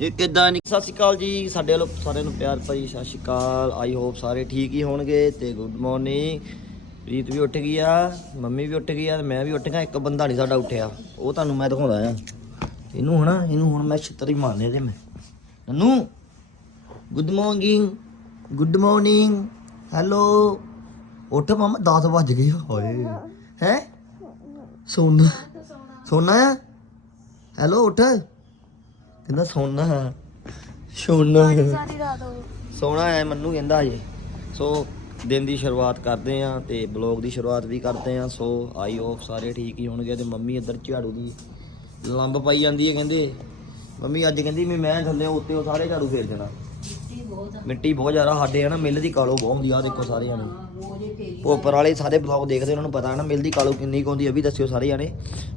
ਇਹ ਕਿੱਦਾਂ ਨਹੀਂ ਸਤਿ ਸ਼੍ਰੀ ਅਕਾਲ ਜੀ ਸਾਡੇ ਵੱਲੋਂ ਸਾਰਿਆਂ ਨੂੰ ਪਿਆਰ ਭਰੀ ਸਤਿ ਸ਼੍ਰੀ ਅਕਾਲ। ਆਈ ਹੋਪ ਸਾਰੇ ਠੀਕ ਹੀ ਹੋਣਗੇ ਤੇ ਗੁੱਡ ਮਾਰਨਿੰਗ ਪ੍ਰੀਤ ਵੀ ਉੱਠ ਗਈ ਆ ਮੰਮੀ ਵੀ ਉੱਠ ਗਈ ਆ ਤੇ ਮੈਂ ਵੀ ਉੱਠ ਗਿਆ ਇੱਕ ਬੰਦਾ ਨਹੀਂ ਸਾਡਾ ਉੱਠਿਆ। ਉਹ ਤੁਹਾਨੂੰ ਮੈਂ ਦਿਖਾਉਂਦਾ ਆ। ਇਹਨੂੰ ਹਨਾ ਇਹਨੂੰ ਹੁਣ ਮੈਂ ਛਿੱਤਰੀ ਮਾਰਨੇ ਤੇ ਮੈਂ। ਨਨੂ good morning good morning hello ਉੱਠ ਮਮਾ 10 ਵੱਜ ਗਏ ਹਾਏ। ਹੈ? ਸੋਨਾ ਸੋਨਾ ਆ? ਹੈਲੋ ਉੱਠ। ਕਹਿੰਦਾ ਸੋਨਾ ਸੋਨਾ ਸਾਰੀ ਰਾਤ ਹੋ ਸੋਨਾ ਹੈ ਮੰਨੂ ਕਹਿੰਦਾ ਜੇ ਸੋ ਦਿਨ ਦੀ ਸ਼ੁਰੂਆਤ ਕਰਦੇ ਆ ਤੇ ਬਲੌਗ ਦੀ ਸ਼ੁਰੂਆਤ ਵੀ ਕਰਦੇ ਆ ਸੋ ਆਈ ਹੋਪ ਸਾਰੇ ਠੀਕ ਹੀ ਹੋਣਗੇ ਤੇ ਮੰਮੀ ਇੱਧਰ ਝਾੜੂ ਦੀ ਲੰਬ ਪਾਈ ਜਾਂਦੀ ਹੈ ਕਹਿੰਦੇ। ਮੰਮੀ ਅੱਜ ਕਹਿੰਦੀ ਵੀ ਮੈਂ ਥੱਲੇ ਉੱਤੇ ਉਹ ਸਾਰੇ ਝਾੜੂ ਫੇਰ ਦੇਣਾ। ਮਿੱਟੀ ਬਹੁਤ ਜ਼ਿਆਦਾ ਸਾਡੇ ਆ ਨਾ ਮਿੱਲ ਦੀ ਕਾਲੋ ਬਹੁਤ ਹੁੰਦੀ ਆ ਦੇਖੋ ਸਾਰੇ ਜਾਣੇ ਉੱਪਰ ਵਾਲੇ ਸਾਰੇ ਬਲੌਗ ਦੇਖਦੇ ਉਹਨਾਂ ਨੂੰ ਪਤਾ ਹੈ ਨਾ ਮਿੱਲ ਦੀ ਕਾਲੋ ਕਿੰਨੀ ਕੁ ਹੁੰਦੀ ਇਹ ਵੀ ਦੱਸਿਓ ਸਾਰੇ ਜਾਣੇ।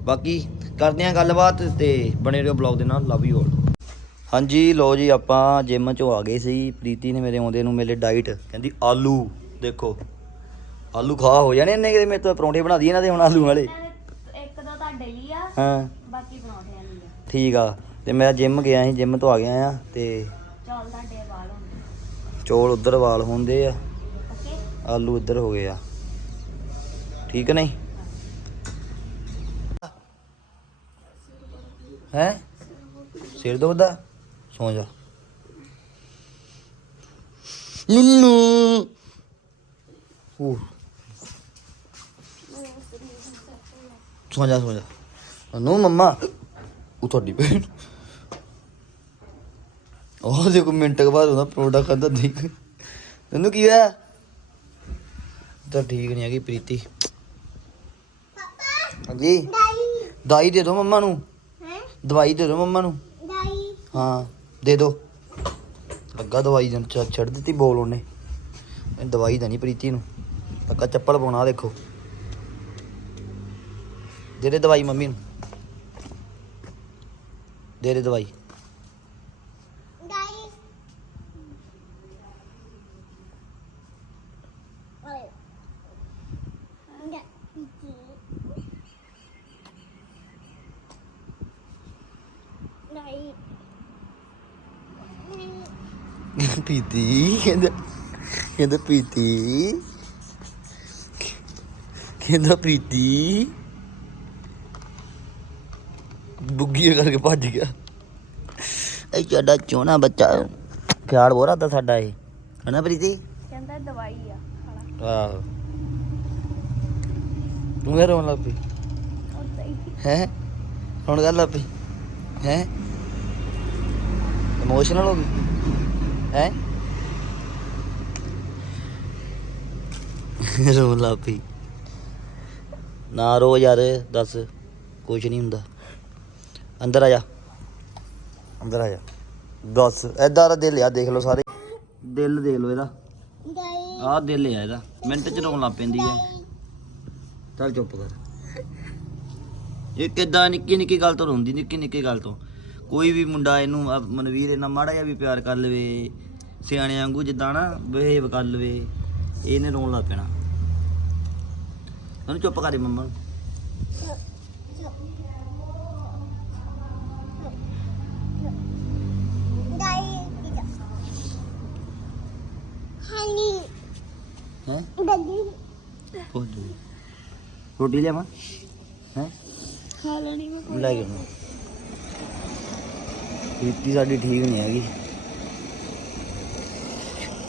ਬਾਕੀ ਕਰਦੇ ਆ ਗੱਲਬਾਤ ਤੇ ਬਣੇ ਰਹੋ ਬਲੌਗ ਦੇ ਨਾਲ ਲਵ ਯੂ ਆਲ ਹਾਂਜੀ ਲੋ ਜੀ ਆਪਾਂ ਜਿਮ ਚੋਂ ਆ ਗਏ ਸੀ। ਪ੍ਰੀਤੀ ਨੇ ਮੇਰੇ ਆਉਂਦੇ ਨੂੰ ਮੇਰੇ ਡਾਈਟ ਕਹਿੰਦੀ ਆਲੂ ਦੇਖੋ। ਆਲੂ ਖਾ ਹੋ ਜਾਣੇ ਇਹਨੇ ਕਿਤੇ ਮੇਰੇ ਤੋਂ ਪਰੌਂਠੇ ਬਣਾ ਦਈਏ ਇਹਨਾਂ ਦੇ ਹੁਣ ਆਲੂ ਵਾਲੇ। ਇੱਕ ਦੋ ਤੁਹਾਡੇ ਲਈ ਆ ਹਾਂ। ਬਾਕੀ ਬਣਾਉਂਦੇ ਆ ਨਹੀਂ ਆ। ਠੀਕ ਆ ਤੇ ਮੈਂ ਜਿਮ ਗਿਆ ਸੀ ਜਿਮ ਤੋਂ ਆ ਗਿਆ ਆ ਤੇ ਚਲ ਤੁਹਾਡੇ ਵਾਲ ਹੁੰਦੇ ਚੌਲ ਉਧਰ ਵਾਲ ਹੁੰਦੇ ਆ। ਆਲੂ ਇੱਧਰ ਹੋ ਗਏ ਆ। ਠੀਕ ਨਹੀਂ? ਹੈ? ਸਿਰ ਦੁਖਦਾ? ਸੌਂ ਜਾ। ਨੁੰਨੂ ਉਹ ਸੌਂ ਜਾ ਸੌਂ ਜਾ। ਨੋ ਮੰਮਾ। ਉਹ ਤੁਹਾਡੀ ਭੈਣ। ਉਹ ਦੇਖੋ, ਮਿੰਟ ਬਾਅਦ ਉਹਦਾ ਪਰੋਡਾ ਖਾਂਦਾ ਦੇਖ। ਤੈਨੂੰ ਕੀ ਹੋਇਆ? ਤਾਂ ਠੀਕ ਨਹੀਂ ਹੈਗੀ ਪ੍ਰੀਤੀ। ਹਾਂਜੀ? ਦਵਾਈ ਦੇ ਦਿਓ ਮੰਮਾ ਨੂੰ। ਹੈ? ਦਵਾਈ ਦੇ ਦਿਓ ਮੰਮਾ ਨੂੰ। ਦਾਈ। ਹਾਂ ਦੇ ਦਿਓ ਲੱਗਾ ਦਵਾਈ ਜਨ ਛੱਡ ਦਿੱਤੀ ਬੋਲ ਉਹਨੇ। ਇਹ ਦਵਾਈ ਦੇਣੀ ਪ੍ਰੀਤੀ ਨੂੰ। ਲੱਗਾ ਚੱਪਲ ਪਾਉਣਾ ਆਹ ਦੇਖੋ। ਦੇ ਦੇ ਦਵਾਈ ਮੰਮੀ ਨੂੰ। ਦੇ ਦੇ ਦਵਾਈ ਦਾਈ ਓਏ ਦਾਈ ਪੀਤੀ ਕਹਿੰਦਾ ਕਹਿੰਦਾ ਪੀਤੀ ਕਹਿੰਦਾ ਪੀਤੀ ਬੁੱਗੀ ਕਰਕੇ ਭੱਜ ਗਿਆ। ਇਹ ਸਾਡਾ ਚੋਣਾ ਬੱਚਾ। ਖਿਆਲ ਬੋਰਾ ਤਾਂ ਸਾਡਾ ਇਹ। ਹਨਾ ਪ੍ਰੀਤੀ? ਕਹਿੰਦਾ ਦਵਾਈ ਆ। ਖਾਲਾ ਆਹੋ। ਤੂੰ ਇਹ ਰੋਣ ਲੱਗ ਪਈ? ਹੈ। ਹੁਣ ਗੱਲ ਲੱਗ ਪਈ? ਹੈ? ਇਮੋਸ਼ਨਲ ਹੋ ਗਈ? ਹੈ? ਰੋਣ ਲੱਗ ਪਈ। ਨਾ ਰੋ ਯਾਰ, ਦੱਸ ਕੁਝ ਨਹੀਂ ਹੁੰਦਾ। ਅੰਦਰ ਆ ਜਾ। ਅੰਦਰ ਆ ਜਾ। ਦੱਸ ਐਦਾਂ ਦਾ ਦਿਲ ਆ, ਦੇਖ ਲਓ ਸਾਰੇ। ਦਿਲ ਦੇਖ ਲਓ ਇਹਦਾ। ਆਹ ਦਿਲ ਆ ਇਹਦਾ। ਮਿੰਟ ਚ ਰੋਣ ਲੱਗ ਪੈਂਦੀ ਹੈ ਚੱਲ ਚੁੱਪ ਕਰ। ਇਹ ਕਿਦਾਂ ਨਿੱਕੀ ਨਿੱਕੀ ਗੱਲ ਤੋਂ ਰੋਂਦੀ, ਨਿੱਕੀ ਨਿੱਕੀ ਗੱਲ ਤੋਂ। ਕੋਈ ਵੀ ਮੁੰਡਾ ਇਹਨੂੰ ਆਹ ਮਨਵੀਰ ਇਹਨਾਂ ਮਾੜਾ ਜਿਹਾ ਵੀ ਪਿਆਰ ਕਰ ਲਵੇ, ਸਿਆਣੇ ਵਾਂਗੂ ਜਿੱਦਾਂ ਨਾ, ਬਿਹੇਵ ਕਰ ਲਵੇ। ਇਹਨੇ ਰੋਣ ਲੱਗ ਪੈਣਾ। ਉਹਨੂੰ ਚੁੱਪ ਕਰੇ ਮੰਮਾ। ਨੂੰ ਹੈ ਰੋਟੀ ਲਿਆਵਾਂ? ਹੈ? ਖਾ ਲੈਣੀ ਮੈਂ ਲੈ ਆਉਣਾ। ਪ੍ਰੀਤੀ ਸਾਡੀ ਠੀਕ ਨਹੀਂ ਹੈਗੀ।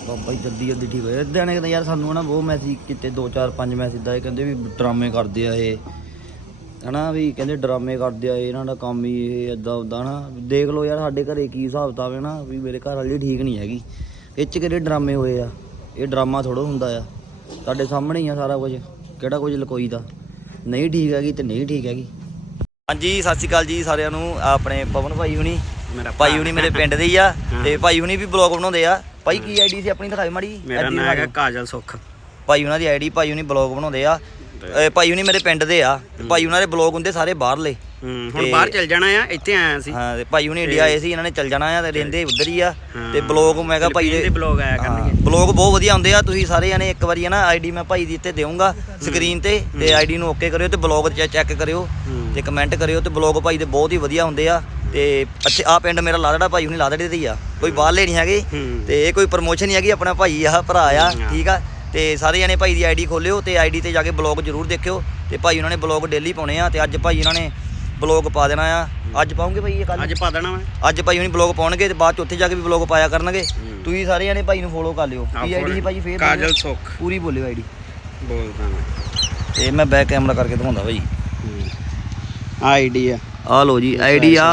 ਬਾਬਾ ਜੀ ਜਲਦੀ ਜਲਦੀ ਠੀਕ ਹੋਇਆ ਇਦਾਂ ਨੇ ਕਹਿੰਦੇ ਯਾਰ ਸਾਨੂੰ ਨਾ ਬਹੁਤ ਮੈਸੇਜ ਕੀਤੇ ਦੋ ਚਾਰ ਪੰਜ ਮੈਸੇਜ ਦਾ ਇਹ ਕਹਿੰਦੇ ਵੀ ਡਰਾਮੇ ਕਰਦੇ ਆ ਇਹ। ਹਨਾ ਵੀ ਕਹਿੰਦੇ ਡਰਾਮੇ ਕਰਦੇ ਆ ਇਹ, ਇਹਨਾਂ ਦਾ ਕੰਮ ਹੀ ਇਹ ਏਦਾਂ ਉਦਾਂ ਨਾ ਦੇਖ ਲਓ ਯਾਰ ਸਾਡੇ ਘਰੇ ਕੀ ਹਿਸਾਬ ਕਿਤਾਬ ਹੈ ਨਾ ਵੀ ਮੇਰੇ ਘਰ ਵਾਲੀ ਠੀਕ ਨਹੀਂ ਹੈਗੀ। ਇਹ ਚ ਕਿਹੜੇ ਡਰਾਮੇ ਹੋਏ ਆ? ਇਹ ਡਰਾਮਾ ਥੋੜਾ ਹੁੰਦਾ ਆ। ਤੁਹਾਡੇ ਸਾਹਮਣੇ ਹੀ ਆ ਸਾਰਾ ਕੁਝ ਕਿਹੜਾ ਕੁਝ ਲਕੋਈ ਦਾ। ਨਹੀਂ ਠੀਕ ਹੈਗੀ ਤੇ ਨਹੀਂ ਠੀਕ ਹੈਗੀ। ਹਾਂਜੀ ਸਤਿ ਸ਼੍ਰੀ ਅਕਾਲ ਜੀ ਸਾਰਿਆਂ ਨੂੰ। ਆਪਣੇ ਪਵਨ ਭਾਈ ਹੁਣੀ। ਮੇਰਾ ਭਾਈ ਹੁਣੀ ਮੇਰੇ ਪਿੰਡ ਦੇ ਹੀ ਆ। ਤੇ ਭਾਈ ਹੁਣੀ ਵੀ ਬਲੌਗ ਬਣਾਉਂਦੇ ਆ। ਭਾਈ ਕੀ ਆਈਡੀ ਸੀ ਆਪਣੀ ਦਿਖਾਈ ਮਾੜੀ ਮੇਰਾ ਨਾਮ ਹੈਗਾ। ਕਾਜਲ ਸੁਖ ਭਾਈ ਉਹਨਾਂ ਦੀ ਆਈਡੀ ਭਾਈ ਹੁਣੀ ਬਲੌਗ ਬਣਾਉਂਦੇ ਆ ਇਹ ਭਾਈ ਹੁਣੀ ਮੇਰੇ ਪਿੰਡ ਦੇ ਆ ਤੇ ਭਾਈ ਉਹਨਾਂ ਦੇ ਬਲੌਗ ਹੁੰਦੇ ਸਾਰੇ ਬਾਹਰਲੇ ਹੁਣ ਬਾਹਰ ਚੱਲ ਜਾਣਾ ਆ ਇੱਥੇ ਆਇਆ ਸੀ ਹਾਂ ਤੇ ਭਾਈ ਹੁਣੀ ਇੰਡੀਆ ਆਏ ਸੀ ਇਹਨਾਂ ਨੇ ਚੱਲ ਜਾਣਾ ਆ ਤੇ ਰਹਿੰਦੇ ਉੱਧਰ ਹੀ ਆ। ਤੇ ਬਲੌਗ ਮੈਂ ਕਿਹਾ ਭਾਈ ਦੇ vlog ਆਇਆ ਕਰਨਗੇ। ਬਲੌਗ ਬਹੁਤ ਵਧੀਆ ਹੁੰਦੇ ਆ ਤੁਸੀਂ ਸਾਰੇ ਜਣੇ ਇੱਕ ਵਾਰੀ ਨਾ ਆਈਡੀ ਮੈਂ ਭਾਈ ਦੀ ਇੱਥੇ ਦੇਵਾਂਗਾ ਸਕਰੀਨ ਤੇ ਤੇ ਆਈਡੀ ਨੂੰ ਓਕੇ ਕਰਿਓ ਤੇ ਬਲੌਗ ਚੈੱਕ ਕਰਿਓ। ਤੇ ਕਮੈਂਟ ਕਰਿਓ ਤੇ ਬਲੌਗ ਭਾਈ ਦੇ ਬਹੁਤ ਹੀ ਵਧੀਆ ਹੁੰਦੇ ਆ ਤੇ ਅੱਛੇ ਆ ਪਿੰਡ ਮੇਰਾ ਲਾਦੜਾ ਭਾਈ ਹੁਣੀ ਲਾਦੜੇ ਦੇ ਹੀ ਆ। ਕੋਈ ਬਾਹਰਲੇ ਨਹੀਂ ਹੈਗੇ। ਤੇ ਇਹ ਕੋਈ ਪ੍ਰਮੋਸ਼ਨ ਨਹੀਂ ਹੈਗੀ ਆਪਣਾ ਭਾਈ ਆ ਭਰਾ ਆ। ਠੀਕ ਆ। ਤੇ ਸਾਰੇ ਜਣੇ ਭਾਈ ਦੀ ਆਈਡੀ ਖੋਲਿਓ ਤੇ ਆਈਡੀ ਤੇ ਜਾ ਕੇ ਬਲੌਗ ਜ਼ਰੂਰ ਦੇਖਿਓ। ਤੇ ਭਾਈ ਉਹਨਾਂ ਨੇ ਬਲੌਗ ਡੇਲੀ ਪਾਉਣੇ ਆ ਤੇ ਅੱਜ ਭਾਈ ਉਹਨਾਂ ਨੇ ਬਲੌਗ ਪਾ ਦੇਣਾ ਆ। ਅੱਜ ਪਾਉਂਗੇ ਭਾਈ ਇਹ ਕੱਲ ਅੱਜ ਪਾ ਦੇਣਾ ਮੈਂ। ਅੱਜ ਭਾਈ ਹੁਣੀ ਬਲੌਗ ਪਾਉਣਗੇ ਤੇ ਬਾਅਦ ਚ ਉੱਥੇ ਜਾ ਕੇ ਵੀ ਬਲੌਗ ਪਾਇਆ ਕਰਨਗੇ। ਤੁਸੀਂ ਸਾਰੇ ਜਣੇ ਭਾਈ ਨੂੰ ਫੋਲੋ ਕਰ ਲਿਓ। ਕੀ ਆਈਡੀ ਸੀ ਭਾਈ ਫੇਰ ਕਾਜਲ ਸੁੱਖ। ਪੂਰੀ ਬੋਲਿਓ ਆਈਡੀ ਬੋਲਦਾ ਮੈਂ। ਤੇ ਮੈਂ ਬੈਕ ਕੈਮਰਾ ਕਰਕੇ ਦਿਖਾਉਂਦਾ ਭਾਈ। ਆਈਡੀ ਆ। ਆ ਲੋ ਜੀ ਆਈਡੀ ਆ।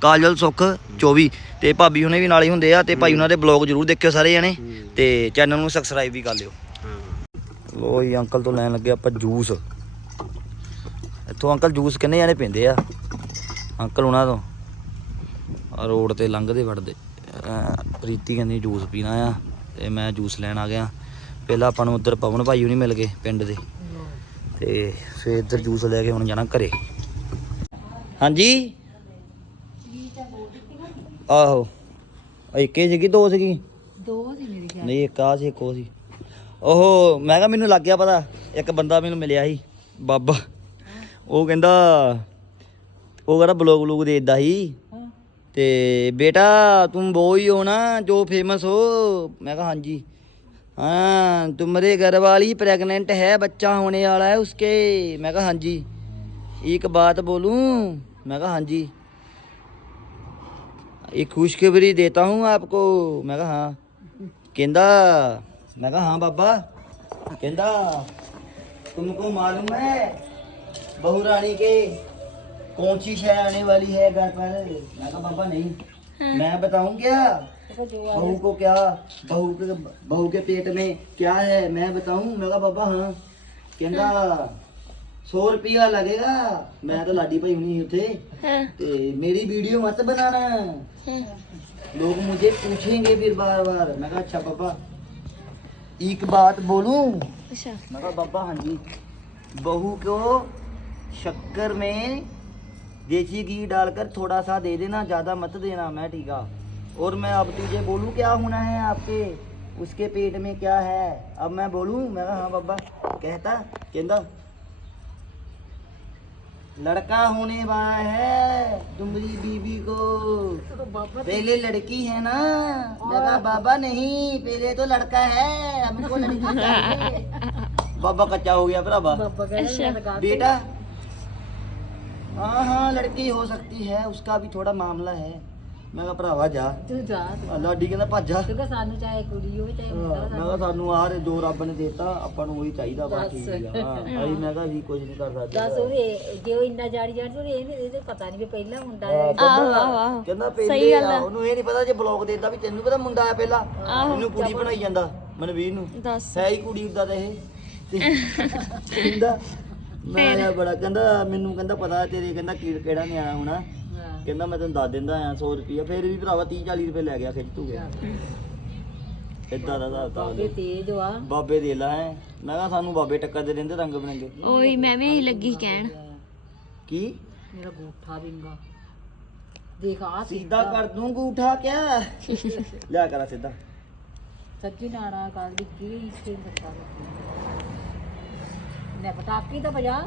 ਕਾਜਲ ਸੁੱਖ 24 ਤੇ ਭਾਬੀ ਹੁਣੇ ਵੀ ਨਾਲ ਹੀ ਹੁੰਦੇ ਆ ਤੇ ਭਾਈ ਉਹਨਾਂ ਦੇ ਬਲੌਗ ਜ਼ਰੂਰ ਦੇਖਿਓ ਸਾਰੇ ਜਣੇ। ਤੇ ਚੈਨਲ ਨੂੰ ਸਬਸਕ੍ਰਾਈਬ ਵੀ ਕਰ ਲਿਓ। ਲੋ ਜੀ ਅੰਕਲ ਤੋਂ ਲੈਣ ਲੱਗੇ ਆਪਾਂ ਜੂਸ। ਇੱਥੋਂ ਅੰਕਲ ਜੂਸ ਕਿੰਨੇ ਜਾਣੇ ਪੀਂਦੇ ਆ? ਅੰਕਲ ਉਹਨਾਂ ਤੋਂ। ਆ ਰੋਡ ਤੇ ਲੰਘਦੇ ਵੜਦੇ। ਪ੍ਰੀਤੀ ਕਹਿੰਦੀ ਜੂਸ ਪੀਣਾ ਆ ਤੇ ਮੈਂ ਜੂਸ ਲੈਣ ਆ ਗਿਆ। ਪਹਿਲਾਂ ਆਪਾਂ ਨੂੰ ਉੱਧਰ ਪਵਨ ਭਾਈ ਹੁਣੀ ਮਿਲ ਗਏ ਪਿੰਡ ਦੇ। ਤੇ ਫੇਰ ਇੱਧਰ ਜੂਸ ਲੈ ਕੇ ਹੁਣ ਜਾਣਾ ਘਰੇ। ਹਾਂਜੀ? ਆਹੋ। ਇੱਕੇ ਸੀਗੀ ਦੋ ਸੀਗੀ? ਦੋ ਸੀ ਮੇਰੇ ਖਿਆਲ। ਨਹੀਂ ਇੱਕ ਆ ਸੀ ਇੱਕ ਉਹ ਸੀ। ਉਹ ਮੈਂ ਕਿਹਾ ਮੈਨੂੰ ਲੱਗ ਗਿਆ ਪਤਾ ਇੱਕ ਬੰਦਾ ਮੈਨੂੰ ਮਿਲਿਆ ਸੀ ਬਾਬਾ। ਉਹ ਕਹਿੰਦਾ ਉਹ ਕਹਿੰਦਾ ਬਲੌਗ ਬਲੂਗ ਦੇ ਇਦਾਂ ਹੀ। ਤੇ ਬੇਟਾ ਤੂੰ ਉਹ ਹੀ ਹੋ ਨਾ ਜੋ ਫੇਮਸ ਹੋ। ਮੈਂ ਕਿਹਾ ਹਾਂਜੀ। ਹਾਂ ਤੂੰ ਤੁਮਰੇ ਘਰ ਵਾਲੀ ਪ੍ਰੈਗਨੈਂਟ ਹੈ ਬੱਚਾ ਹੋਣੇ ਵਾਲਾ ਹੈ ਉਸਕੇ। ਮੈਂ ਕਿਹਾ ਹਾਂਜੀ। ਇੱਕ ਬਾਤ ਬੋਲੂੰ मैं कहा हाँ जी। एक खुशखबरी देता हूँ आपको। मैं कहा हाँ। कहंदा मैं कहा हाँ बाबा। कहंदा तुमको मालूम है बहू रानी के कौन सी शय आने वाली है घर पर? मैं कहा बाबा नहीं। हाँ। मैं बताऊँ क्या? बहू को क्या? बहू के बहू के पेट में क्या है? मैं बताऊँ? मैं कहा बाबा हाँ। सौ रुपया लगेगा। मैं तो लाडी भाई हुई उठे ते मेरी वीडियो मत बनाना। लोग मुझे पूछेंगे फिर बार बार मैं कहा अच्छा पापा एक बात बोलूँ? ਅੱਛਾ मैं कहा पापा हाँ जी। बहू को शक्कर में देसी घी डालकर थोड़ा सा दे देना ज़्यादा मत देना। मैं ठीक है और मैं अब तुझे बोलूँ क्या होना है आपके? उसके पेट में क्या है? अब मैं बोलूँ? मैं कहा हाँ बाबा कहता कहता लड़का होने वाला है तुम्हारी बीबी को। पहले लड़की है ना? लगा बाबा नहीं पहले तो लड़का है हमको लड़की चाहिए। बाबा कच्चा हो गया बाबा ਅੱਛਾ बेटा? हाँ हाँ लड़की हो सकती है उसका भी थोड़ा मामला है। ਮੈਂ ਕਿਹਾ ਭਰਾਵਾ ਜਾ। ਤੂੰ ਜਾ। ਤੂੰ। ਲਾਡੀ ਕਹਿੰਦਾ ਭੱਜ ਜਾ। ਤੂੰ ਸਾਨੂੰ ਚਾਹੇ ਕੁੜੀ ਹੋਵੇ ਚਾਹੇ ਮੁੰਡਾ ਮੈਂ ਕਿਹਾ ਸਾਨੂੰ। ਆਹ ਰੇ ਜੋ ਰੱਬ ਨੇ ਦਿੱਤਾ ਆਪਾਂ ਨੂੰ ਉਹੀ ਚਾਹੀਦਾ ਵਾ ਹਾਂ, ਅਸੀਂ ਮੈਂ ਕਿਹਾ ਅਸੀਂ ਕੁਝ ਨਹੀਂ ਕਰ ਸਕਦੇ। ਦੱਸ ਉਹ ਇਹ- ਜੇ ਇੰਨਾ ਜਾੜੀ ਜਾੜੀ ਤੇ ਇਹ ਇਹਦੇ ਪਤਾ ਨਹੀਂ ਵੀ ਪਹਿਲਾਂ ਮੁੰਡਾ ਹੈ। ਆਹੋ, ਆਹੋ, ਕਹਿੰਦਾ ਪਹਿਲੇ ਆ ਉਹਨੂੰ ਇਹ ਨਹੀਂ ਪਤਾ ਜੇ ਬਲੌਗ ਦੇਦਾ ਵੀ ਤੈਨੂੰ ਪਤਾ ਮੁੰਡਾ ਆ ਪਹਿਲਾਂ। ਇਹਨੂੰ ਕੁੜੀ ਬਣਾਈ ਜਾਂਦਾ ਮਨਵੀਰ ਨੂੰ। ਦੱਸ। ਹੈ ਹੀ ਕੁੜੀ ਉਦਾਂ ਦਾ ਇਹ। ਕਹਿੰਦਾ ਮੈਂ ਬੜਾ ਕਹਿੰਦਾ ਮੈਨੂੰ ਕਹਿੰਦਾ ਪਤਾ ਤੇਰੇ ਕਹਿੰਦਾ ਕਿਹੜਾ ਨਿਆਣਾ ਹੋਣਾ। ਕਹਿੰਦਾ ਮੈਂ ਤੈਨੂੰ ਦੱਸ ਦਿੰਦਾ ਆ 100 ਰੁਪਿਆ ਫਿਰ ਵੀ ਭਰਾਵਾ 30 40 ਰੁਪਏ ਲੈ ਗਿਆ ਖਿੱਚ ਤੂ ਗਿਆ ਇਦਾਂ ਦਾ ਕਿਤਾਬ ਇਹ ਤੇਜ ਆ। ਬਾਬੇ ਦੇ ਲਾ ਹੈ। ਮੈਂ ਕਿਹਾ ਸਾਨੂੰ ਬਾਬੇ ਟੱਕਰਦੇ ਰਹਿੰਦੇ ਰੰਗ ਬਰੰਗੇ। ਉਹੀ ਮੈਂ ਵੀ ਇਹੀ ਲੱਗੀ ਕਹਿਣ। ਕੀ? ਮੇਰਾ ਗੂਠਾ ਵਿੰਗਾ। ਦੇਖ ਆ ਸਿੱਧਾ ਕਰ ਦੂੰ ਗੂਠਾ ਕਿਆ? ਲਿਆ ਕਰਾ ਸਿੱਧਾ। ਸੱਚੀ ਨਾੜਾ ਕਰ ਦੀ ਕੀ ਇਸੇ ਬੱਤਾ ਨੇ ਪਟਾਕੀ ਤਾਂ ਬਜਾ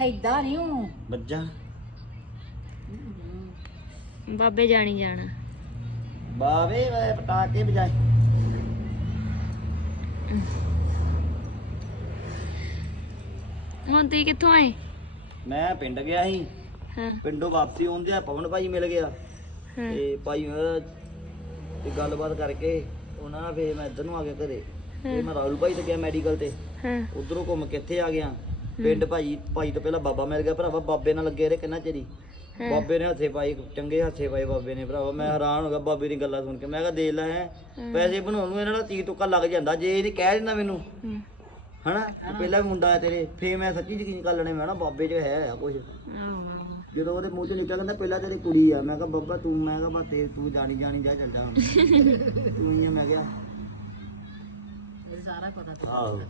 ਹੈਦਾ ਨਹੀਂ ਹੂੰ ਬੱਜਾ ਬਾਬੇ ਜਾਣੀ ਜਾਣਾ। ਬਾਵੇ ਵੇ ਪਟਾਕੇ ਵਜਾਈ। ਹੁਣ ਤੁਸੀਂ ਕਿੱਥੋਂ ਆਏ? ਮੈਂ ਪਿੰਡ ਗਿਆ ਸੀ। ਹਾਂ। ਪਿੰਡੋਂ ਵਾਪਸੀ ਆਉਂਦੇ ਆ ਪਵਨ ਭਾਈ ਮਿਲ ਗਿਆ। ਹਾਂ। ਤੇ ਭਾਈ ਤੇ ਗੱਲਬਾਤ ਕਰਕੇ ਉਹਨਾਂ ਨਾਲ ਫੇਰ ਮੈਂ ਇੱਧਰ ਨੂੰ ਆ ਗਿਆ ਘਰੇ। ਤੇ ਮੈਂ ਰਾਹੁਲ ਭਾਈ ਤੇ ਗਿਆ ਮੈਡੀਕਲ ਤੇ। ਹਾਂ। ਉਧਰੋਂ ਘੁੰਮ ਕੇ ਇੱਥੇ ਆ ਗਿਆ। ਪਿੰਡ ਭਾਈ ਭਾਈ ਤੋਂ ਪਹਿਲਾਂ ਬਾਬਾ ਮਿਲ ਗਿਆ ਭਰਾਵਾ ਬਾਬੇ ਨਾਲ ਲੱਗੇ ਰਹੇ ਕਿੰਨਾ ਚਿਰੀ ਬਾਬੇ ਨੇ ਹੱਥੇ ਪਾਈ ਚੰਗੇ ਹੱਥੇ ਪਾਏ ਬਾਬੇ ਨੇ ਭਰਾਵਾ। ਮੈਂ ਹੈਰਾਨ ਹੋ ਗਿਆ ਬਾਬੇ ਦੀ ਗੱਲਾਂ ਸੁਣ ਕੇ। ਮੈਂ ਕਿਹਾ ਦੇਖ ਲੈ ਹੈ ਪੈਸੇ ਬਣਾਉਣ ਨੂੰ ਇਹਨਾਂ ਦਾ ਤੀ ਤੁੱਕਾ ਲੱਗ ਜਾਂਦਾ। ਜੇ ਇਹਨੇ ਕਹਿ ਦਿੰਦਾ ਮੈਨੂੰ ਹਨਾ? ਪਹਿਲਾਂ ਵੀ ਮੁੰਡਾ ਹੈ ਤੇਰੇ ਫੇਰ ਮੈਂ ਸੱਚੀ ਯਕੀਨ ਕਰ ਲੈਣੇ ਮੈਂ ਨਾ ਬਾਬੇ 'ਚ ਹੈ ਆ ਕੁਝ। ਜਦੋਂ ਉਹਦੇ ਮੂੰਹ ਚੋਂ ਨਿਕਲ ਕਹਿੰਦਾ ਪਹਿਲਾਂ ਤੇਰੀ ਕੁੜੀ ਆ। ਮੈਂ ਕਿਹਾ ਬੱਬਾ ਤੂੰ ਮੈਂ ਕਿਹਾ ਬਾ ਤੇ ਤੂੰ ਜਾਣੀ ਜਾਣੀ ਜਾ ਚੱਲ ਜਾ ਹੁਣ। ਤੂੰ ਹੀ ਆ ਮੈਂ ਕਿਹਾ। ਇਹ ਸਾਰਾ ਪਤਾ ਆਹੋ।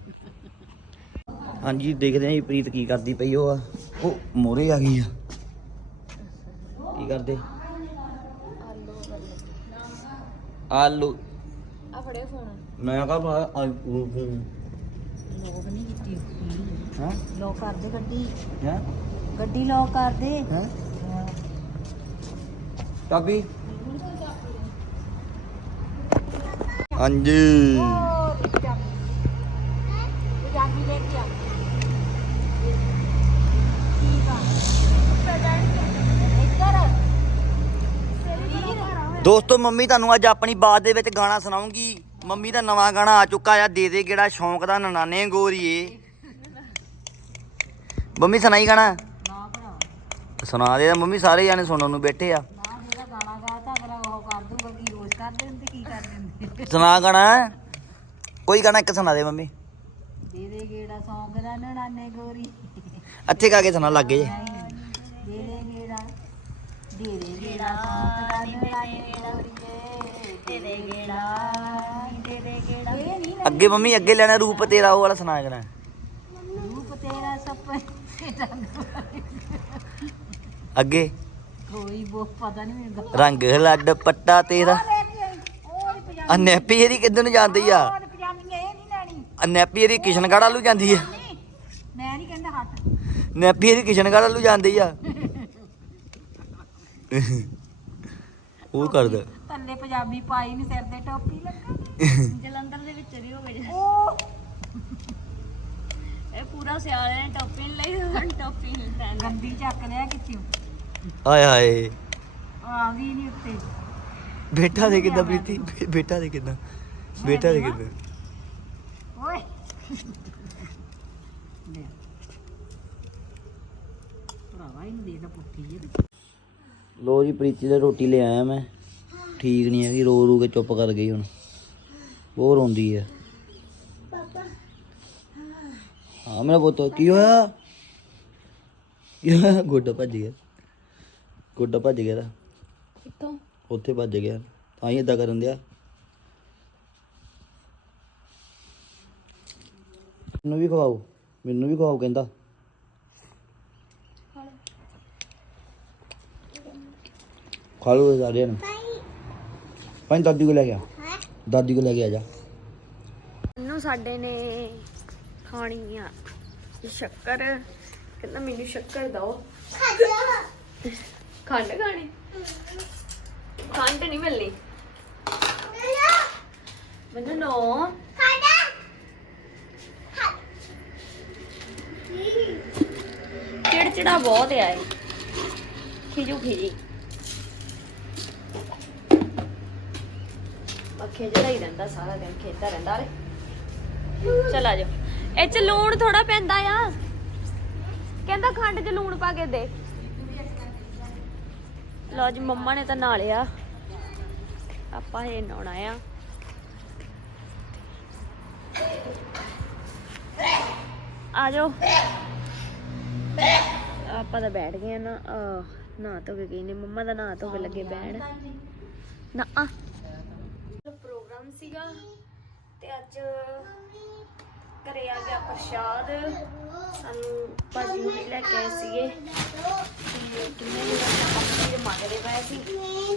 ਹਾਂਜੀ ਦੇਖਦੇ ਆਂ ਜੀ ਪ੍ਰੀਤ ਕੀ ਕਰਦੀ ਪਈ ਉਹ ਆ। ਉਹ ਮੋਰੇ ਆ ਗਈ ਆ। ਕੀ ਕਰਦੇ? ਆਲੂ ਆ ਫੜੇ ਫੋਨ। ਮੈਂ ਕਹਾ ਆਲੂ ਲੋਕ ਨਹੀਂ ਕੀਤੀ ਹਾਂ? ਲੋਕ ਕਰਦੇ ਗੱਡੀ। ਹਾਂ? ਗੱਡੀ ਲੋਕ ਕਰਦੇ। ਹਾਂ? ਚਾਬੀ ਹਾਂਜੀ। ਦੋਸਤੋ ਮੰਮੀ ਤੁਹਾਨੂੰ ਅੱਜ ਆਪਣੀ ਬਾਤ ਦੇ ਵਿੱਚ ਗਾਣਾ ਸੁਣਾਉਂਗੀ। ਮੰਮੀ ਦਾ ਨਵਾਂ ਗਾਣਾ ਆ ਚੁੱਕਾ ਆ ਦੇ ਦੇ ਕਿਹੜਾ ਸ਼ੌਂਕ ਦਾ ਨਨਾਨੇ ਗੋਰੀਏ। ਮੰਮੀ ਸੁਣਾਈ ਗਾਣਾ? ਨਾ ਭਰਾ। ਸੁਣਾ ਦੇ ਮੰਮੀ ਸਾਰੇ ਜਾਣੇ ਸੁਣਨ ਨੂੰ ਬੈਠੇ ਆ। ਸੁਣਾ ਗਾਣਾ। ਕੋਈ ਗਾਣਾ ਇੱਕ ਸੁਣਾ ਦੇ ਮੰਮੀ। ਦੇ ਦੇ ਗੇੜਾ ਸੌਂਗ ਦਾ ਨਣਾਨੇ ਗੋਰੀ। ਇੱਥੇ ਕਾ ਕੇ ਸੁਣਾ ਲੱਗੇ ਜੇ। ਦੇ ਦੇ ਗੇੜਾ ਦੇ ਗੇੜਾ ਸੌਂਗ ਦਾ ਨਣਾਨੇ ਗੋਰੀ ਦੇ ਦੇ ਗੇੜਾ ਦੇ ਗੇੜਾ ਇਹ ਨਹੀਂ ਅੱਗੇ ਮੰਮੀ ਅੱਗੇ ਲੈਣਾ ਰੂਪ ਤੇਰਾ ਉਹ ਵਾਲਾ ਸੁਣਾ ਗਾਣਾ ਰੂਪ ਤੇਰਾ ਸਪਨ ਅੱਗੇ। ਕੋਈ ਬੋ ਪਤਾ ਨਹੀਂ ਮੈਨੂੰ ਰੰਗ ਲੱਡ ਪੱਟਾ ਤੇਰਾ। ਉਹ ਨੀ ਪਜਾਮੀ। ਆ ਨੈਪੀ ਇਹਦੀ ਕਿੱਧਰ ਨੂੰ ਜਾਂਦੀ ਆ? ਉਹ ਨੀ ਪਜਾਮੀ ਇਹ ਨਹੀਂ ਲੈਣੀ। ਆ ਨੈਪੀ ਇਹਦੀ ਕਿਸ਼ਨਗੜ੍ਹ ਵੱਲੋਂ ਜਾਂਦੀ ਆ। ਨਹੀਂ ਮੈਂ ਨਹੀਂ ਕਹਿੰਦਾ ਹੱਥ। ਨੈਪੀ ਇਹਦੀ ਕਿਸ਼ਨਗੜ੍ਹ ਵੱਲੋਂ ਜਾਂਦੀ ਆ। ਉਹ ਕਰਦਾ। ਥੱਲੇ ਪੰਜਾਬੀ ਪਾਈ ਨਹੀਂ ਸਿਰ ਤੇ ਟੋਪੀ ਲੱਗਾ ਜਲੰਧਰ ਦੇ ਵਿੱਚ ਵੀ ਹੋ ਉਹ। ਇਹ ਪੂਰਾ ਸਿਆਲ ਨੇ ਟੋਪੀ ਨੀ ਲਈ ਹੁਣ ਟੋਪੀ ਨਹੀਂ ਲੈਣ ਗੰਦੀ ਚੱਕ ਲਿਆ ਕਿੱਥੇ? ਆਏ ਹਾਏ। ਆਉਂਦੀ ਨਹੀਂ ਉੱਤੇ। ਬੇਟਾ ਦੇ ਕਿੱਦਾਂ ਪ੍ਰੀਤੀ? ਬੇ- ਬੇਟਾ ਦੇ ਕਿੱਦਾਂ? ਬੇਟਾ ਦੇ ਕਿੱਦਾਂ? ਓਏ। ਲੈ ਭਰਾਵਾ ਇਹਨੂੰ ਦੇਖ ਲੈ ਪੁੱਠੀ ਜਿਹੀ ਲੋ ਜੀ ਪ੍ਰੀਤੀ ਦੇ ਰੋਟੀ ਲੈ ਆਇਆ ਮੈਂ। ਠੀਕ ਨਹੀਂ ਹੈਗੀ ਰੋ ਰੂ ਕੇ ਚੁੱਪ ਕਰ ਗਈ ਹੁਣ। ਉਹ ਰੋਂਦੀ ਆ। ਹਾਂ ਮੇਰਾ ਪੁੱਤ ਕੀ ਹੋਇਆ? ਹੋਇਆ? ਗੋਡਾ ਭੱਜ ਗਿਆ। ਗੋਡਾ ਭੱਜ ਗਿਆ ਇਹਦਾ। ਕਿੱਥੋਂ? ਉੱਥੇ ਭੱਜ ਗਿਆ। ਤਾਂ ਹੀ ਇਦਾਂ ਕਰਨ ਦਿਆ। ਮੈਨੂੰ ਵੀ ਖਵਾਓ। ਮੈਨੂੰ ਵੀ ਖਵਾਓ ਕਹਿੰਦਾ। ਖਾ ਲਓ ਸਾਰਿਆਂ ਨੂੰ। ਪੰਜ ਦਾਦੀ ਕੋ ਲੈ ਗਿਆ ਦਾਦੀ ਕੋ ਲੈ ਕੇ ਆ ਜਾ। ਨੂੰ ਸਾਡੇ ਨੇ ਖਾਣੀ ਆ ਸ਼ੱਕਰ। ਕਹਿੰਦਾ ਮੈਨੂੰ ਸ਼ੱਕਰ ਦਿਓ। ਖੰਡ ਖਾਣੀ? ਖੰਡ ਨਹੀਂ ਮਿਲਣੀ। ਮੈਨੂੰ ਨੋ। ਚਿੜਚਿੜਾ ਬਹੁਤ ਆ ਇਹ। ਖਿਜੂ ਖਿਜੀ। ਅੱਖੇ ਜਿਹੜਾ ਹੀ ਰਹਿੰਦਾ ਸਾਰਾ ਦਿਨ ਖੇਡਦਾ ਰਹਿੰਦਾ ਰੇ। ਚਲ ਆ ਜਾਓ। ਇਹ ਚ ਲੂਣ ਥੋੜਾ ਪੈਂਦਾ ਆ। ਕਹਿੰਦਾ ਖੰਡ ਚ ਲੂਣ ਪਾ ਕੇ ਦੇ। ਲਓ ਜੀ ਮੰਮਾ ਨੇ ਤਾਂ ਨਹਾ ਲਿਆ। ਆਪਾਂ ਇਹ ਨਹਾਉਣਾ ਆ। ਆ ਜਾਓ। ਆਪਾਂ ਤਾਂ ਬੈਠ ਗਏ ਆ ਨਾ। ਆਹ, ਨਹਾ ਧੋ ਕੇ ਗਈ ਨੇ। ਮੰਮਾ ਦਾ ਨਹਾ ਧੋ ਕੇ ਲੱਗੇ ਬੈਣ ਨਾ ਆ। ਪ੍ਰੋਗਰਾਮ ਸੀਗਾ ਤੇ ਅੱਜ ਘਰੇ ਆ ਗਿਆ ਪ੍ਰਸ਼ਾਦ। ਸਾਨੂੰ ਭਾਜੀ ਹੁਣੇ ਲੈ ਕੇ ਆਏ ਸੀਗੇ। ਤੇ ਕਿੰਨੇ ਜਿਹੜਾ ਮੰਮੀ ਦੇ ਮੰਗਦੇ ਪਏ ਸੀ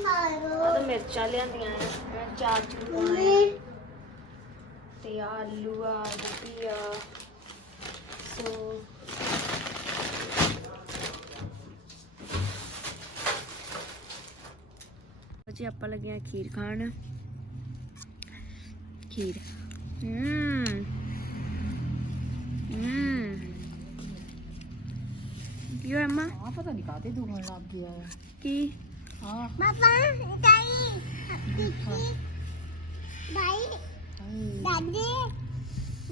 ਆ ਮਿਰਚਾਂ ਲਿਆਂਦੀਆਂ ਮੈਂ ਚਾਰ ਚੁਰਮਾਏ ਤੇ ਆਲੂ ਆ, ਗੋਭੀ ਆ ਸੋ ਜੀ ਆਪਾਂ ਲੱਗੇ ਆ ਖੀਰ ਖਾਣ। ਖੀਰ। ਹਮ ਹਮ ਕੀ ਹੋਇਆ ਅੰਮਾ? ਆ ਪਤਾ ਨਹੀਂ ਕਾਤੇ ਦੁਖਣ ਲੱਗ ਗਿਆ। ਹੈ ਕੀ ਹਾਂ Papa, daddy, daddy, daddy,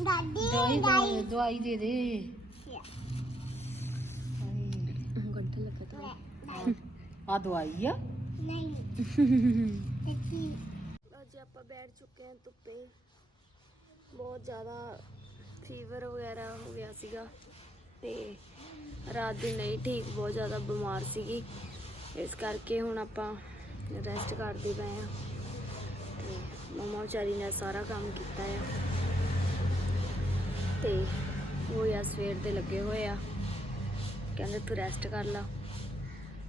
daddy, ਦਵਾਈ daddy. ਦੇ ਦਵਾਈ ਦੇ ਦੇ। ਗੰਢ ਲੱਗਾ ਤਾਂ। ਆ ਦਵਾਈ ਆ। ਨਹੀਂ daddy. ਲਓ ਜੀ ਆਪਾਂ ਬੈਠ ਚੁੱਕੇ ਹਾਂ ਧੁੱਪੇ। ਬਹੁਤ ਜ਼ਿਆਦਾ ਫੀਵਰ ਵਗੈਰਾ ਹੋ ਗਿਆ ਸੀਗਾ ਤੇ ਰਾਤ ਦੀ ਨਹੀਂ ਠੀਕ, ਬਹੁਤ ਜ਼ਿਆਦਾ ਬਿਮਾਰ ਸੀਗੀ। ਇਸ ਕਰਕੇ ਹੁਣ ਆਪਾਂ ਰੈਸਟ ਕਰਦੇ ਪਏ ਆ ਤੇ ਮਮਾ ਵਿਚਾਰੀ ਨੇ ਸਾਰਾ ਕੰਮ ਕੀਤਾ ਆ। ਤੇ ਉਹ ਆ ਸਵੇਰ ਦੇ ਲੱਗੇ ਹੋਏ ਆ। ਕਹਿੰਦੇ ਤੂੰ ਰੈਸਟ ਕਰ ਲਾ।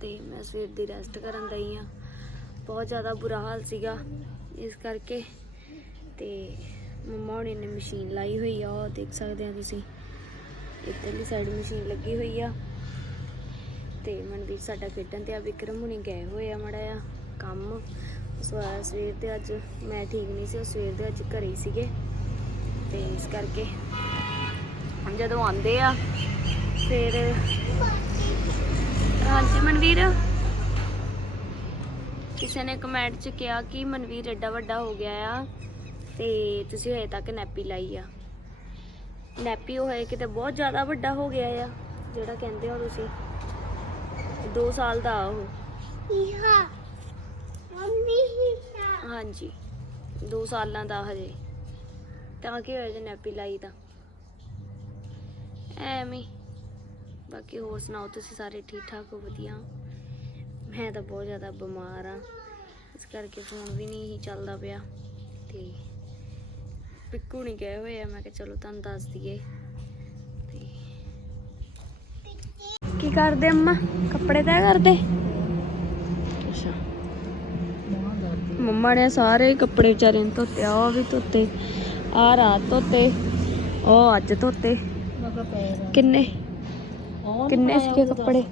ਤੇ ਮੈਂ ਸਵੇਰ ਦੀ ਰੈਸਟ ਕਰਨ ਦਈ ਆ ਬਹੁਤ ਜ਼ਿਆਦਾ ਬੁਰਾ ਹਾਲ ਸੀਗਾ। ਇਸ ਕਰਕੇ ਤੇ ਮੰਮਾ ਹੁਣੇ ਨੇ ਮਸ਼ੀਨ ਲਾਈ ਹੋਈ ਆ, ਉਹ ਦੇਖ ਸਕਦੇ ਆ ਤੁਸੀਂ। ਇੱਧਰਲੀ ਸਾਈਡ ਮਸ਼ੀਨ ਲੱਗੀ ਹੋਈ ਆ। ਤੇ ਮਨਵੀਰ ਸਾਡਾ ਖੇਡਣ ਤੇ ਆ, ਵਿਕਰਮ ਹੁਣੀ ਗਏ ਹੋਏ ਆ ਮੜਾ ਆ ਕੰਮ। ਸਵਾ- ਸਵੇਰ ਦੇ ਅੱਜ ਮੈਂ ਠੀਕ ਨਹੀਂ ਸੀ, ਉਹ ਸਵੇਰ ਦੇ ਅੱਜ ਘਰੇ ਹੀ ਸੀਗੇ। ਤੇ ਇਸ ਕਰਕੇ ਹੁਣ ਜਦੋਂ ਆਉਂਦੇ ਆ, ਫਿਰ ਹਾਂਜੀ, ਮਨਵੀਰ? ਕਿਸੇ ਨੇ ਕਮੈਂਟ 'ਚ ਕਿਹਾ ਕਿ ਮਨਵੀਰ ਐਡਾ ਵੱਡਾ ਹੋ ਗਿਆ ਆ ਤੇ ਤੁਸੀਂ ਹਜੇ ਤੱਕ ਨੈਪੀ ਲਾਈ ਆ। ਨੈਪੀ ਉਹ ਹੈ ਕਿਤੇ ਬਹੁਤ ਜ਼ਿਆਦਾ ਵੱਡਾ ਹੋ ਗਿਆ ਆ ਜਿਹੜਾ ਕਹਿੰਦੇ ਹੋ ਤੁਸੀਂ। 2 ਸਾਲ ਦਾ ਉਹ। ਇਹਾ ਮੰਮੀ ਹੀਸਾ ਹਾਂਜੀ 2 ਸਾਲਾਂ ਦਾ ਹਜੇ। ਤਾਂ ਕੀ ਹੋਇਆ ਜੇ ਨੈਪੀ ਲਾਈ ਤਾਂ। ਐਵੇਂ। ਬਾਕੀ ਹੋਰ ਸੁਣਾਓ ਤੁਸੀਂ ਸਾਰੇ ਠੀਕ ਠਾਕ ਹੋ ਵਧੀਆ? ਮੈਂ ਤਾਂ ਬਹੁਤ ਜ਼ਿਆਦਾ ਬਿਮਾਰ ਆ। ਇਸ ਕਰਕੇ ਫੋਨ ਵੀ ਨਹੀਂ ਚੱਲਦਾ ਪਿਆ। ਤੇ ਪਿੱਕੂ ਨਹੀਂ ਗਏ ਹੋਏ ਆ। ਮੈਂ ਕਿਹਾ ਚਲੋ ਤੁਹਾਨੂੰ ਦੱਸ ਦਈਏ। ਤੇ ਕੀ ਕਰਦੇ ਅੰਮਾ? ਕੱਪੜੇ ਤੈਅ ਕਰਦੇ? ਅੱਛਾ। ਮੰਮਾ ਨੇ ਸਾਰੇ ਕੱਪੜੇ ਵਿਚਾਰੇ ਨੇ ਧੋਤੇ ਆ ਉਹ ਵੀ ਧੋਤੇ ਆ ਰਾਤ ਧੋਤੇ ਉਹ ਅੱਜ ਧੋਤੇ। ਕਿੰਨੇ? ਕਿੰਨੇ ਸੀਗੇ ਕੱਪੜੇ?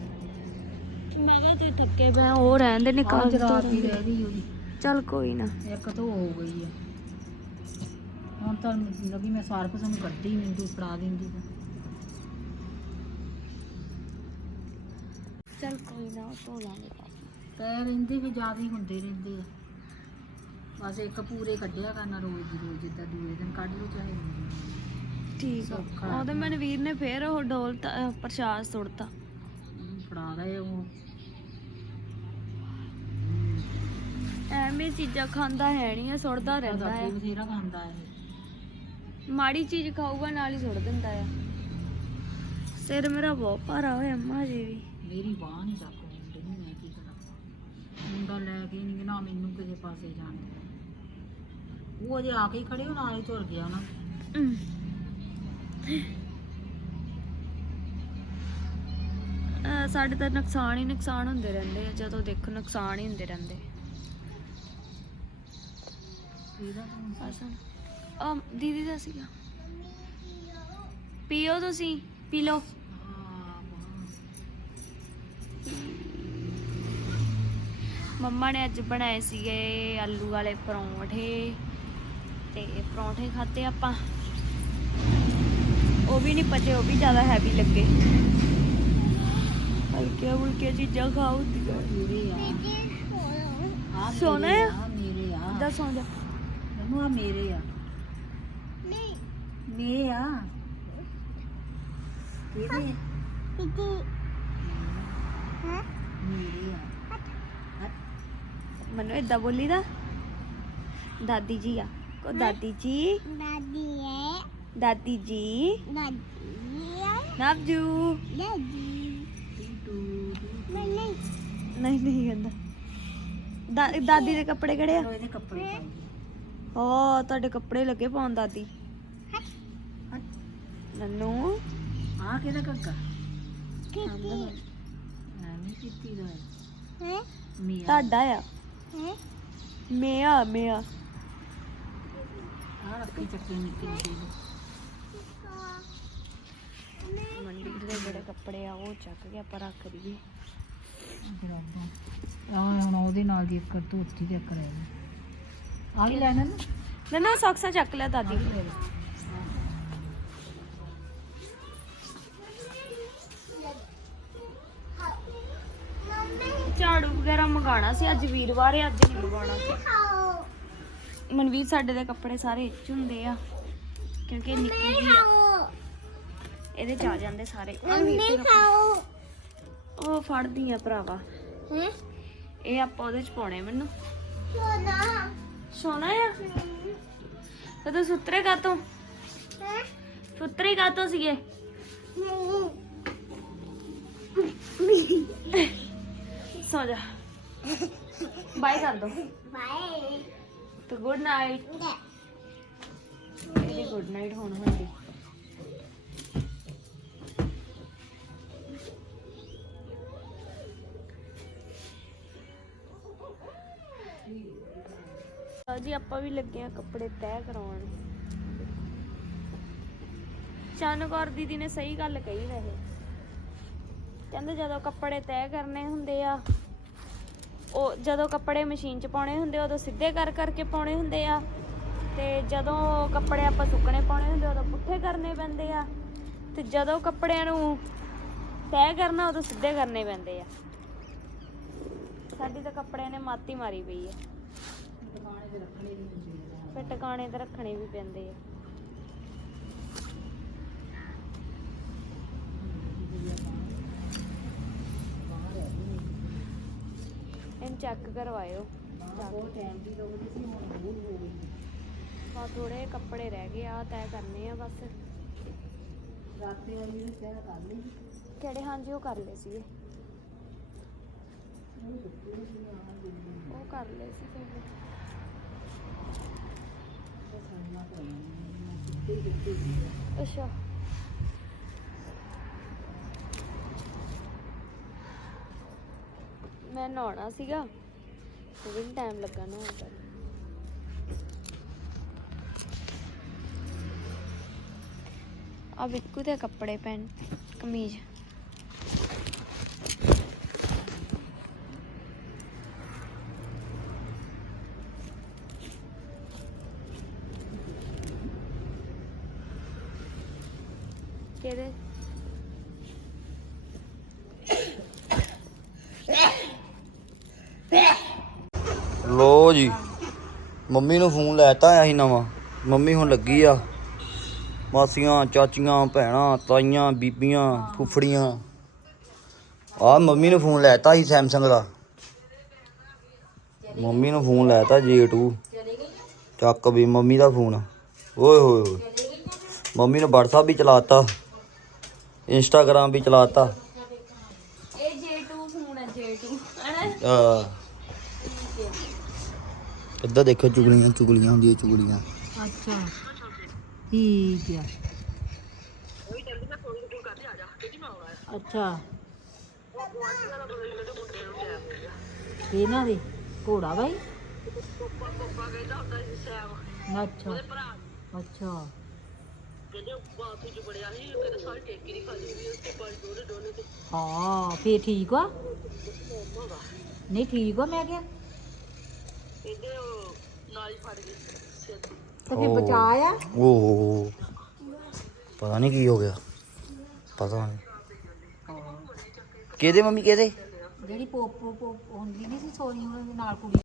ਮੈਂ ਕਿਹਾ ਤੁਸੀਂ ਥੱਕੇ ਪਏ ਹੋ, ਉਹ ਰਹਿਣ ਦੇ ਨਿਕਾਲ ਕੇ ਧੋ ਦਾਂਗੇ। ਚੱਲ ਕੋਈ ਨਾ। ਇੱਕ ਤਾਂ ਹੋ ਗਈ ਆ। ਹੁਣ ਤਾਂ ਲੱਗੀ ਮੈਂ ਸਾਰਫ ਨੂੰ ਕੱਢੀ ਮੈਨੂੰ ਫੜਾ ਦਿੰਦੀ ਤਾਂ ਚੱਲ ਕੋਈ ਨਾ ਧੋ ਲਾਂਗੇ ਤੇ ਰਹਿੰਦੇ ਵੀ ਜ਼ਿਆਦਾ ਹੀ ਹੁੰਦੇ ਰਹਿੰਦੇ ਆ। ਬਸ ਇੱਕ ਪੂਰੇ ਕੱਢਿਆ ਕਰਨਾ ਰੋਜ਼ ਦੀ ਰੋਜ਼ ਜਿੱਦਾਂ ਦੂਏ ਦਿਨ ਕੱਢ ਲਓ ਚਾਹੇ ਠੀਕ ਆ। ਸੌਖਾ। ਹੈ। ਉਹਦੇ ਮਨਵੀਰ ਨੇ ਫੇਰ ਉਹ ਡੋਲ ਪ੍ਰਸ਼ਾਦ ਸੁੱਟਤਾ। ਉਹਨੂੰ ਫੜਾ ਦੇ ਉਹ। ਐਵੇਂ ਚੀਜ਼ਾਂ ਖਾਂਦਾ ਹੈ ਨਹੀਂ ਆ ਸੁੱਟਦਾ ਰਹਿੰਦਾ ਆ ਬਥੇਰਾ ਖਾਂਦਾ ਹੈ ਮਾੜੀ ਚੀਜ਼ ਖਾਊਗਾ ਨਾਲ ਹੀ ਸੁੱਟ ਦਿੰਦਾ ਆ। ਸਿਰ ਮੇਰਾ ਬਹੁਤ ਭਾਰਾ ਹੋਇਆ ਅੰਮਾ ਜੀ ਵੀ। ਮੇਰੀ ਬਾਹ ਨਹੀਂ ਚੱਕ ਹੁੰਦੀ ਨਹੀਂ ਮੈਂ ਕੀ ਕਰਾਂ? ਮੁੰਡਾ ਲੈ ਕੇ ਨਹੀਂ ਨਾ ਮੈਨੂੰ ਕਿਸੇ ਪਾਸੇ ਜਾਣ ਦਿੰਦਾ। ਉਹ ਅਜੇ ਆ ਕੇ ਹੀ ਖੜੇ ਹੋ ਨਾਲ ਹੀ ਤੁਰ ਗਿਆ। ਅਹ ਸਾਡੇ ਤਾਂ ਨੁਕਸਾਨ ਹੀ ਨੁਕਸਾਨ ਹੁੰਦੇ ਰਹਿੰਦੇ ਆ ਜਦੋਂ ਦੇਖੋ ਨੁਕਸਾਨ ਹੀ ਹੁੰਦੇ ਰਹਿੰਦੇ। ਤਾਂ ਦੀਦੀ ਦਾ ਸੀਗਾ। ਪੀਓ ਤੁਸੀਂ? ਪੀ ਲਓ। ਹਾਂ ਮੰਮਾ ਨੇ ਅੱਜ ਬਣਾਏ ਸੀਗੇ ਆਲੂ ਵਾਲੇ ਪਰੌਂਠੇ ਤੇ ਪਰੌਂਠੇ ਖਾਦੇ ਆਪਾਂ। ਉਹ ਵੀ ਨਹੀਂ ਪਚੇ ਉਹ ਵੀ ਜ਼ਿਆਦਾ ਹੈਵੀ ਲੱਗੇ। ਹਲਕੀਆਂ ਫੁਲਕੀਆਂ ਚੀਜ਼ਾਂ ਖਾਓ। ਆ? ਆ? ਮੇਰੇ ਆ ਦੱਸੋ ਜਾ। ਮੈਨੂੰ ਆ ਮੇਰੇ ਆ। ਨਹੀਂ। ਮੇਰੇ ਆ। ਕਿਹਦੇ? ਕਿਤੇ। ਹਾਂ? ਮੇਰੇ ਆ। ਮੈਨੂੰ ਇਦਾਂ ਬੋਲੀ ਦਾ ਦਾਦੀ ਜੀ ਆ। ਕੋ ਦਾਦੀ ਜੀ। ਦਾਦੀ ਹੈ। ਦਾਦੀ ਜੀ। ਦਾਦੀ ਹੈ। ਨਵਜੂ। ਦਾਦੀ। ਮੈਂ ਨਹੀਂ। ਨਹੀਂ ਨਹੀਂ ਕਹਿੰਦਾ। ਦਾ- ਦਾਦੀ ਦੇ ਕੱਪੜੇ ਕਿਹੜੇ ਆ? ਇਹਦੇ ਕੱਪੜੇ ਓ ਤੁਹਾਡੇ ਕੱਪੜੇ ਲੱਗੇ ਪਾਉਣ ਦਾਦੀ। ਨੰਨੂ? ਆ ਕਿਹਦਾ ਐਵੇਂ ਕੀਤੀ ਦਾ। ਹੈ? ਹੈ ਮੀਆਂ। ਤੁਹਾਡਾ ਆ? ਹੈ? ਮੇਆ ਮੇਆ। ਆ ਰੱਖੀ ਚੱਕੇ ਨਿੱਕੇ ਨਿੱਕੇ। ਮੰਡੀ ਦੇ ਜਿਹੜੇ ਕੱਪੜੇ ਆ ਉਹ ਚੱਕ ਕੇ ਆਪਾਂ ਰੱਖ ਦਈਏ। ਜਰਾਬਾਂ ਆ ਹੁਣ ਉਹਦੇ ਨਾਲ ਦੀ ਇੱਕ ਧੋਤੀ ਤੇ ਕਰਾਈ ਆ ਵੀ ਲੈਣਾ ਨਾ। ਨਾ ਨਾ ਸੌਕਸਾਂ ਚੱਕ ਲਿਆ ਦਾਦੀ। ਝਾੜੂ ਵਗੈਰਾ ਮੰਗਾਣਾ ਸੀ ਅੱਜ ਵੀਰਵਾਰ ਹੈ ਅੱਜ ਨਹੀਂ ਮੰਗਾਉਣਾ ਸੀ। ਖਾਓ ਮਨਵੀਰ ਸਾਡੇ ਦੇ ਕੱਪੜੇ ਸਾਰੇ ਇੱਚ ਹੁੰਦੇ ਆ ਕਿਉਂਕਿ ਇਹ ਨਿੱਕੀ ਆ। ਖਾਓ ਇਹਦੇ ਚ ਆ ਜਾਂਦੇ ਸਾਰੇ। ਮੰਮੀ। ਖਾਓ। ਉਹ ਫੜਦੀ ਆ ਭਰਾਵਾ। ਹੈ? ਇਹ ਆਪਾਂ ਉਹਦੇ ਚ ਪਾਉਣੇ ਮੈਨੂੰ। ਸੋਨਾ। ਸੋਨਾ ਆ? ਤੇ ਤੂੰ ਸੁੱਤਰੇ ਕਾਤੋਂ ਹੈ? ਸੁੱਤਰੇ ਕਾਤੋਂ ਸੀਗੇ? ਨਹੀਂ ਸੋ ਜਾ। ਬਾਏ ਕਰ ਦੋ। ਬਾਏ। ਤੇ ਗੁੱਡ ਨਾਈਟ। ਇਹਦੀ ਗੁੱਡ ਨਾਈਟ ਹੋਣ ਜੀ, ਆਪਾਂ ਵੀ ਲੱਗੇ ਆ ਕੱਪੜੇ ਤੈਅ ਕਰਾਉਣ। ਚੰਨ ਦੀਦੀ ਨੇ ਸਹੀ ਗੱਲ ਕਹੀ ਵੈਸੇ। ਕਹਿੰਦੇ ਜਦੋਂ ਕੱਪੜੇ ਤੈਅ ਕਰਨੇ ਹੁੰਦੇ ਆ, ਉਹ ਜਦੋਂ ਕੱਪੜੇ ਮਸ਼ੀਨ 'ਚ ਪਾਉਣੇ ਹੁੰਦੇ ਉਦੋਂ ਸਿੱਧੇ ਕਰ ਕਰਕੇ ਪਾਉਣੇ ਹੁੰਦੇ ਆ। ਤੇ ਜਦੋਂ ਕੱਪੜੇ ਆਪਾਂ ਸੁੱਕਣੇ ਪਾਉਣੇ ਹੁੰਦੇ ਉਦੋਂ ਪੁੱਠੇ ਕਰਨੇ ਪੈਂਦੇ ਆ। ਤੇ ਜਦੋਂ ਕੱਪੜਿਆਂ ਨੂੰ ਤੈਅ ਕਰਨਾ, ਉਦੋਂ ਸਿੱਧੇ ਕਰਨੇ ਪੈਂਦੇ ਆ। ਸਾਡੀ ਤਾਂ ਕੱਪੜਿਆਂ ਨੇ ਮਾਤੀ ਮਾਰੀ ਪਈ ਆ। ਫਿਰ ਟਿਕਾਣੇ ਤੇ ਰੱਖਣੇ ਵੀ ਪੈਂਦੇ ਆ। ਇਹਨੂੰ ਚੈੱਕ ਕਰਵਾਇਓ। ਬਸ ਥੋੜੇ ਕੱਪੜੇ ਰਹਿ ਗਏ ਆ ਤੈਅ ਕਰਨੇ ਆ ਬਸ। ਕਿਹੜੇ? ਹਾਂਜੀ ਉਹ ਕਰ ਲਏ ਸੀਗੇ। ਉਹ ਕਰ ਲਏ ਸੀ ਫਿਰ। ਅੱਛਾ। ਮੈਂ ਨਹਾਉਣਾ ਸੀਗਾ। ਉਹ ਟਾਈਮ ਲੱਗਾ ਨਹਾਉਣ ਦਾ। ਆ ਬਿੱਕੂ ਦੇ ਕੱਪੜੇ ਪੈਣ ਕਮੀਜ਼। ਕਿਹਦੇ ਲੋ ਜੀ, ਮੰਮੀ ਨੂੰ ਫੋਨ ਲੈਤਾ ਆਇਆ ਸੀ ਨਵਾਂ। ਮੰਮੀ ਹੁਣ ਲੱਗੀ ਆ। ਮਾਸੀਆਂ, ਚਾਚੀਆਂ, ਭੈਣਾਂ, ਤਾਈਆਂ, ਬੀਬੀਆਂ, ਫੁੱਫੜੀਆਂ। ਆ ਮੰਮੀ ਨੂੰ ਫੋਨ ਲੈਤਾ ਸੀ ਸੈਮਸੰਗ ਦਾ। ਮੰਮੀ ਨੂੰ ਫੋਨ ਲੈਤਾ J2 ਚੱਕ ਵੀ ਮੰਮੀ ਦਾ ਫੋਨ। ਓਏ ਹੋਏ ਹੋਏ। ਮੰਮੀ ਨੇ WhatsApp ਵੀ ਚਲਾਤਾ ਇੰਸਟਾਗ੍ਰਾਮ ਵੀ ਚਲਾਤਾ। ਇਹ J2 ਫੋਨ ਹੈ। J2 ਆ ਇੱਦਾਂ ਦੇਖੋ ਚੁਗਲੀਆਂ ਚੁਗਲੀਆਂ ਹੁੰਦੀਆਂ ਚੁਗਲੀਆਂ। ਅੱਛਾ। ਠੀਕ ਆ। ਅੱਛਾ। ਇਹਨਾਂ ਦੇ ਘੋੜਾ ਬਾਈ? ਅੱਛਾ। ਅੱਛਾ। ਹਾਂ ਫੇਰ ਠੀਕ ਆ ਨਹੀਂ ਠੀਕ ਆ ਮੈਂ ਕਿਹਾ। ਤੇ ਫਿਰ ਬਚਾ ਆ ਓਹ ਪਤਾ ਨਹੀਂ ਕੀ ਹੋ ਗਿਆ ਪਤਾ ਨਹੀਂ। ਕਿਹਦੇ ਮੰਮੀ ਕਿਹਦੇ? ਜਿਹੜੀ ਪੋਪ ਪੋਪ ਹੁੰਦੀ ਨਹੀਂ ਸੀ ਸੋਰੀ ਉਹਨਾਂ ਦੇ ਨਾਲ ਕੁੜੀ